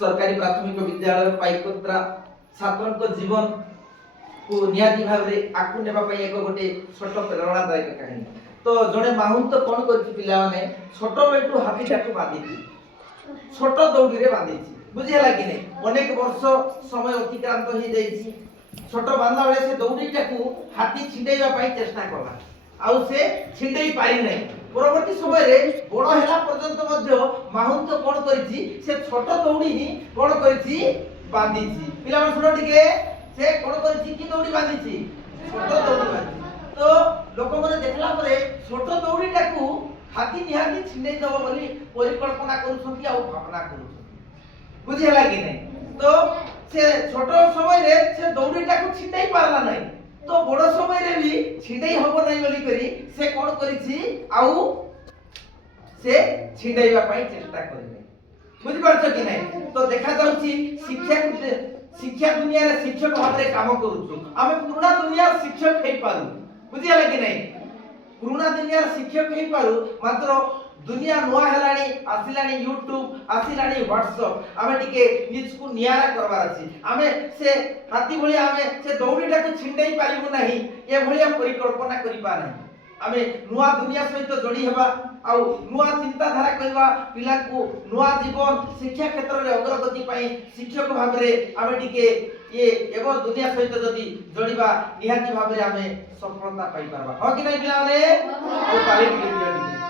सरकारी प्राथमिक विद्यालय पाइकोत्रा छात्र जीवन को निहाती भाव में आकु नेबा पई एक गोटे छोट प्रेरणादायक कहानी। तो जड़े माहुंत कौन करछि पिला माने छोट बेटू हाथी टाकू बांधी छोट दौड़ी रे बांधी बुझिला कि नहीं अनेक वर्ष समय अतिक्रांत हो जाइछि छोट बांधा बेले से दौड़ी टाकू हाथी छिंडेइबा पई चेष्टा करला आउ से छिंडेई पारि नै परवर्ती समय रे बड़ हेला पर्यंत मध्य माहुंत कोन करिछि से छोट दौड़ी ही कोन करिछि बांधीछि पिला मन सुनो टिके से कोन करिछि कि दौड़ी बांधीछि छोट दौड़ी बांधी तो लोक माने देखला परे छोट दौड़ी टाकू हाथी निहाती छिंडेई दबो बोली परिकल्पना करूछथि आ भावना करूछथि बुझिला कि नै तो से छोट समय रे से दौड़ी टाकू छिंडेई पारला नै तो बड़ समय रे भी छिंडेई हबो नै बोली करी से कोन करिछि आउ से छिंडेइबा पई चेष्टा करिले बुझि पारछ कि नै तो देखा जाउछि शिक्षा दुनिया रे शिक्षक भाबरे काम करूछु आमे पुराना दुनिया शिक्षक हेइ पारु बुझिला कि नै पुराना दुनिया शिक्षक हेइ पारु मात्र दुनिया नुआ हेलानी आसिलानी यूट्यूब आसिलानी व्हाट्सएप आमे टिके निज को नियारा करबार अछि आमे से हाथी भली आमे से दौड़ीटा को छिंडेई पारिबु नाही ए भलिया परिकल्पना करिबा नाही आमे नुआ दुनिया सहित जोड़ी हेबा आ नुआ चिंता धारा करिबा पिला को नुआ जीवन शिक्षा क्षेत्र रे अग्रगति पई शिक्षक भाबरे आमे टिके ये एवं दुनिया सहित जदी जोड़ीबा निहाती भाबरे आमे सफलता पाई परबा हो कि नै पिला माने ओ ताली टिके